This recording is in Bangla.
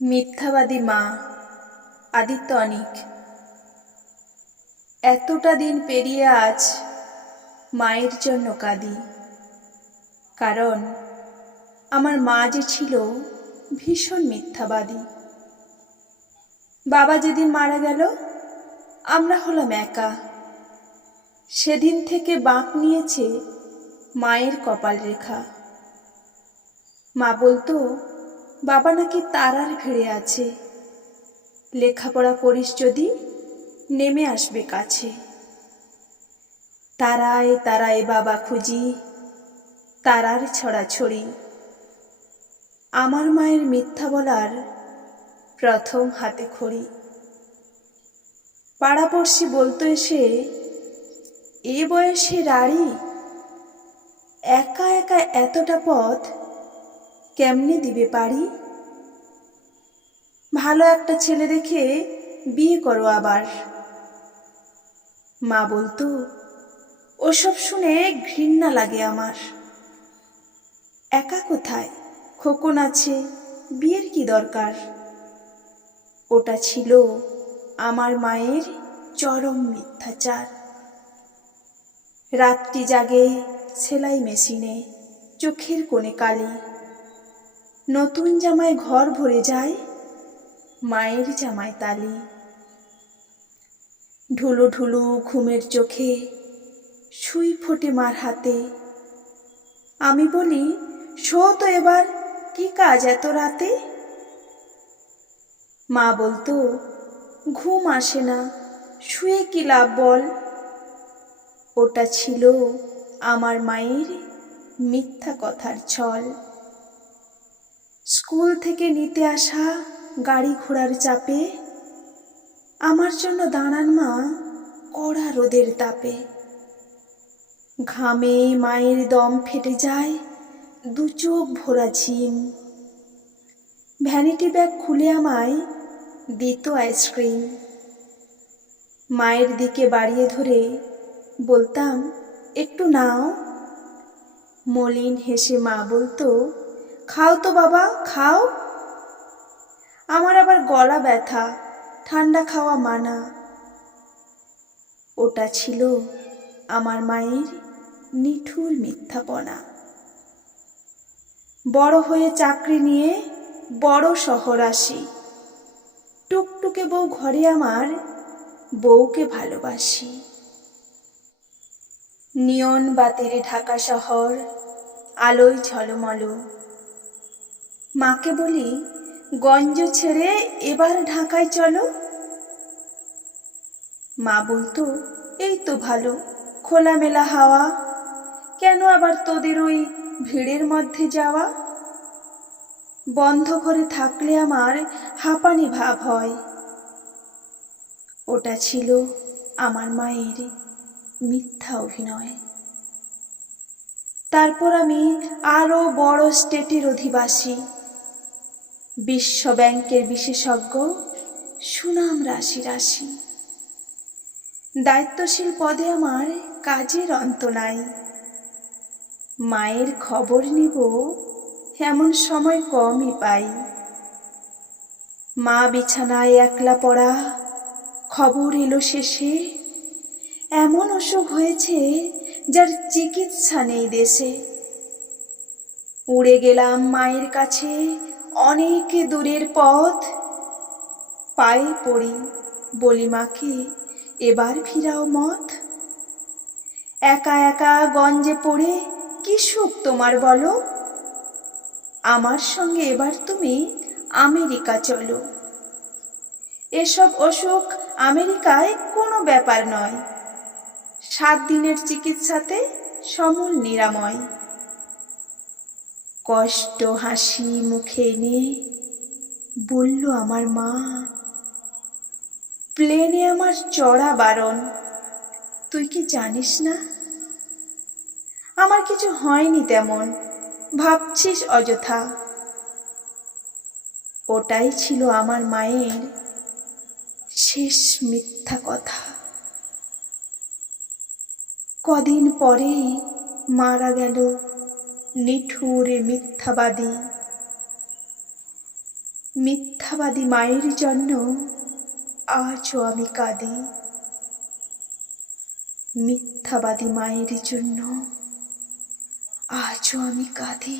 মিথ্যাবাদী মা, আদিত্য অনিক। এতটা দিন পেরিয়ে আজ মায়ের জন্য কাঁদি। কারণ আমার মা যে ছিল ভীষণ মিথ্যাবাদী। বাবা যেদিন মারা গেল, আমরা হলাম একা। সেদিন থেকে বাঁক নিয়েছে মায়ের কপাল রেখা। মা বলতো বাবা নাকি তারার ভিড়ে আছে। লেখাপড়া করিস যদি, নেমে আসবে কাছে। তারায় তারায় বাবা খুঁজি, তারার ছড়াছড়ি। আমার মায়ের মিথ্যা বলার প্রথম হাতে খড়ি। পাড়াপড়শি বলতো এসে, এ বয়সে রাড়ি একা একা এতটা পথ কেমনে দিবে পারি? ভালো একটা ছেলে দেখে বিয়ে করো আবার। মা বলতো, ওসব শুনে ঘৃণা লাগে আমার। একা কোথায়? খোকন আছে, বিয়ের কি দরকার? ওটা ছিল আমার মায়ের চরম মিথ্যাচার। রাত্রি জাগে সেলাই মেশিনে, চোখের কোণে কালি। নতুন জামায় ঘর ভরে যায় মায়ের জামায় তালি। ঢুলু ঢুলু ঘুমের চোখে সুই ফোটে মার হাতে। আমি বলি, শো তো এবার, কি কাজ এত রাতে? মা বলতো, ঘুম আসে না, শুয়ে কি লাভ বল? ওটা ছিল আমার মায়ের মিথ্যা কথার ছল। স্কুল থেকে নিতে আসা গাড়ি ঘোড়ার চাপে, আমার জন্য দাঁড়ান মা কড়া রোদের তাপে। ঘামে মায়ের দম ফেটে যায়, দু চোখ ভরা ঝিম। ভ্যানিটি ব্যাগ খুলে আমায় দিত আইসক্রিম। মায়ের দিকে বাড়িয়ে ধরে বলতাম, একটু নাও। মলিন হেসে মা বলতো খাও তো বাবা, খাও। আমার আবার গলা ব্যথা, ঠান্ডা খাওয়া মানা। ওটা ছিল আমার মায়ের নিঠুর মিথ্যাপনা। বড় হয়ে চাকরি নিয়ে বড় শহর আসি টুকটুকে বউ ঘরে আমার, বউকে ভালোবাসি। নিয়ন বাতিরে ঢাকা শহর, আলোয় ঝলমল। মাকে বলি, গঞ্জ ছেড়ে এবার ঢাকায় চলো। মা বলতো, এই তো ভালো, খোলামেলা হাওয়া। কেন আবার তোদের ওই ভিড়ের মধ্যে যাওয়া? বন্ধ ঘরে থাকলে আমার হাঁপানি ভাব হয়। ওটা ছিল আমার মায়ের মিথ্যা অভিনয়। তারপর আমি আরও বড় স্টেটের অধিবাসী। বিশ্ব ব্যাংকের বিশেষজ্ঞ সুনাম রাশি রাশি। দায়িত্বশীল পদে আমার কাজের অন্ত নাই। মায়ের খবর নিব, এমন সময় কমই পাই। মা বিছানায় একলা পড়া, খবর এলো শেষে। এমন অসুখ হয়েছে যার চিকিৎসা নেই দেশে। উড়ে গেলাম মায়ের কাছে অনেক দূরের পথ। পায়ে পড়ি, বলি মাকে, এবার ফিরাও মত? একা একা গঞ্জে পড়ে, কি সুখ তোমার বলো? আমার সঙ্গে এবার তুমি আমেরিকা চলো। এসব অসুখ আমেরিকায় কোনো ব্যাপার নয়। সাত দিনের চিকিৎসাতে সমূল নিরাময়। কষ্ট হাসি মুখে এনে বলল আমার মা, প্লেনে আমার চড়া বারণ, তুই কি জানিস না? আমার কিছু হয়নি তেমন, ভাবছিস অযথা। ওটাই ছিল আমার মায়ের শেষ মিথ্যা কথা। কদিন পরেই মারা গেল নিঠুরে মিথ্যাবাদী। মিথ্যাবাদী মায়ের জন্য আজও আমি কাঁদি। মিথ্যাবাদী মায়ের জন্য আজও আমি কাঁদি।